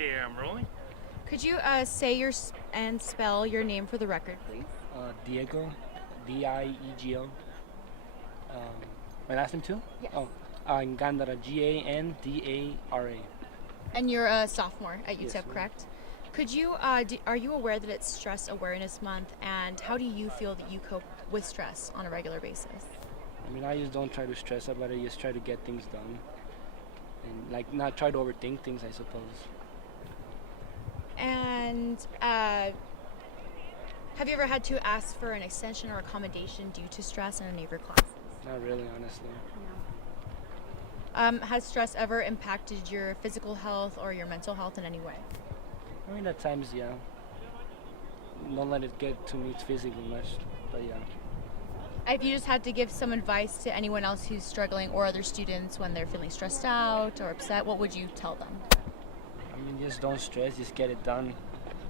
Okay, I'm rolling. Could you say and spell your name for the record, please? Diego, Diego. My last name too? Yes. Gandara, Gandara. And you're a sophomore at Yes, UTEP, ma'am. correct? Could you, are you aware that it's Stress Awareness Month, and how do you feel that you cope with stress on a regular basis? I mean, I just don't try to stress about it. Just try to get things done, and like not try to overthink things, I suppose. And have you ever had to ask for an extension or accommodation due to stress in any of your classes? Not really, honestly. Has stress ever impacted your physical health or your mental health in any way? I mean, at times, yeah. Don't let it get to me physically much, but yeah. If you just had to give some advice to anyone else who's struggling or other students when they're feeling stressed out or upset, what would you tell them? I mean, just don't stress. Just get it done.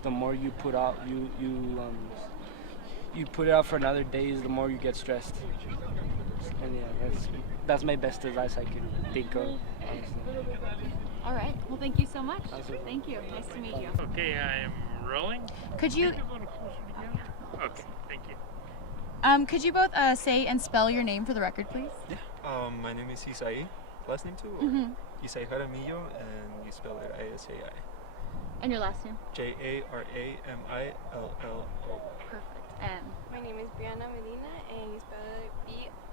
The more you put out, you put it out for another days, the more you get stressed. And yeah, that's my best advice I can think of, honestly. All right. Well, thank you so much. Absolutely. Thank you. Nice to meet you. Okay, I am rolling. Could you Maybe a little closer together. Okay, thank you. could you both say and spell your name for the record, please? My name is Isai. Last name too? Mm-hmm. Isai Jaramillo, and you spell it Isai. And your last name? Jaramillo. Perfect. And My name is Brianna Medina, and you spell it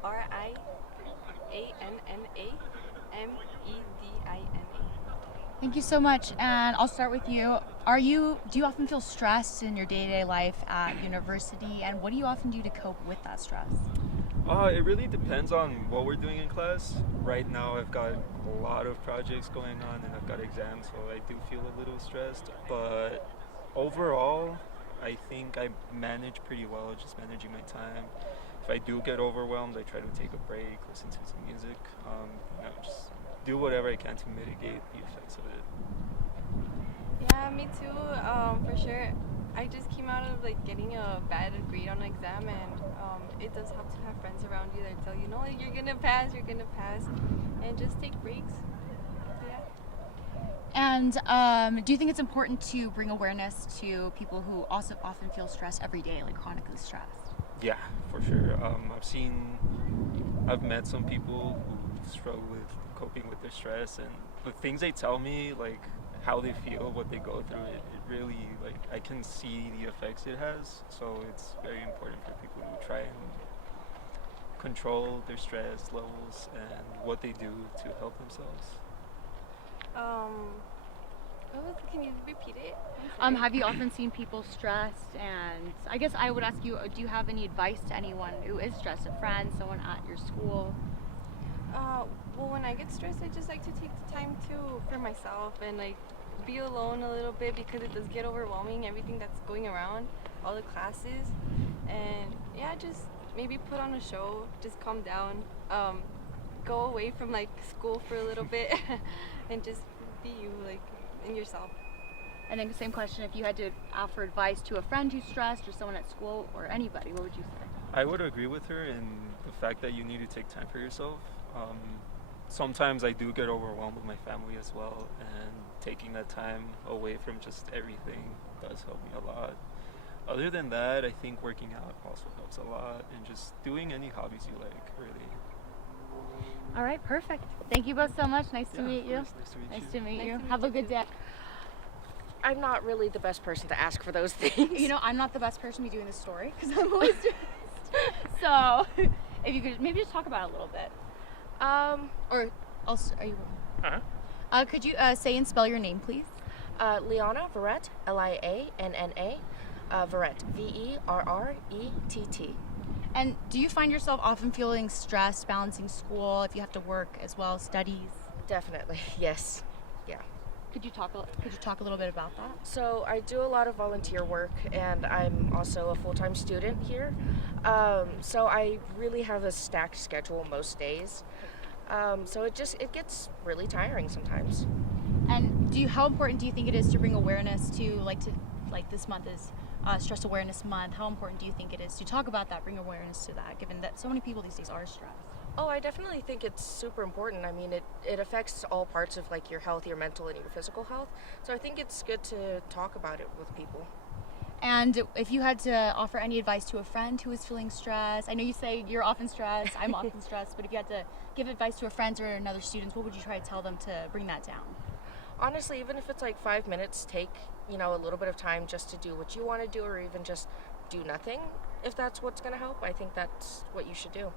Brianna Medina. thank you so much. And I'll start with you. Do you often feel stressed in your day-to-day life at university? And what do you often do to cope with that stress? It really depends on what we're doing in class. Right now, I've got a lot of projects going on, and I've got exams, so I do feel a little stressed. But overall, I think I manage pretty well, just managing my time. If I do get overwhelmed, I try to take a break, listen to some music, just do whatever I can to mitigate the effects of it. Yeah, me too. For sure. I just came out of getting a bad grade on an exam, and it does help to have friends around you that tell you, no, you're gonna pass, and just take breaks. Yeah. And do you think it's important to bring awareness to people who also often feel stressed every day, like chronically stressed? Yeah, for sure. I've met some people who struggle with coping with their stress, and the things they tell me, like how they feel, what they go through, it really, I can see the effects it has. So it's very important for people to try and control their stress levels and what they do to help themselves. Can you repeat it? I'm sorry. Have you often seen people stressed? And I guess I would ask you, do you have any advice to anyone who is stressed, a friend, someone at your school? Well, when I get stressed, I just like to take the time for myself and be alone a little bit, because it does get overwhelming, everything that's going around, all the classes. And yeah, just maybe put on a show, just calm down, go away from school for a little bit and just be you, in yourself. And then the same question, if you had to offer advice to a friend who's stressed or someone at school or anybody, what would you say? I would agree with her in the fact that you need to take time for yourself. Sometimes I do get overwhelmed with my family as well, and taking that time away from just everything does help me a lot. Other than that, I think working out also helps a lot, and just doing any hobbies you like, really. All right, perfect. Thank you both so much. Nice to meet you. Nice to meet you. Nice to meet you. Nice to meet Have a you good too. day. I'm not really the best person to ask for those things. You know, I'm not the best person to be doing this story because I'm always stressed. So, if you could maybe just talk about it a little bit. Or also, are you? Could you say and spell your name, please? Liana Verrett, Lianna, Verrett, Verrett. And do you find yourself often feeling stressed balancing school, if you have to work as well as studies? Definitely, yes. Yeah. Could you talk a little bit about that? So I do a lot of volunteer work, and I'm also a full-time student here. So I really have a stacked schedule most days. So it gets really tiring sometimes. And how important do you think it is to bring awareness to this month is Stress Awareness Month? How important do you think it is to talk about that, bring awareness to that, given that so many people these days are stressed? Oh, I definitely think it's super important. I mean, it affects all parts of like your health, your mental and your physical health. So I think it's good to talk about it with people. And if you had to offer any advice to a friend who is feeling stressed, I know you say you're often stressed, I'm often stressed, but if you had to give advice to a friend or another student, what would you try to tell them to bring that down? Honestly, even if it's like 5 minutes, take, you know, a little bit of time just to do what you want to do, or even just do nothing. If that's what's going to help, I think that's what you should do.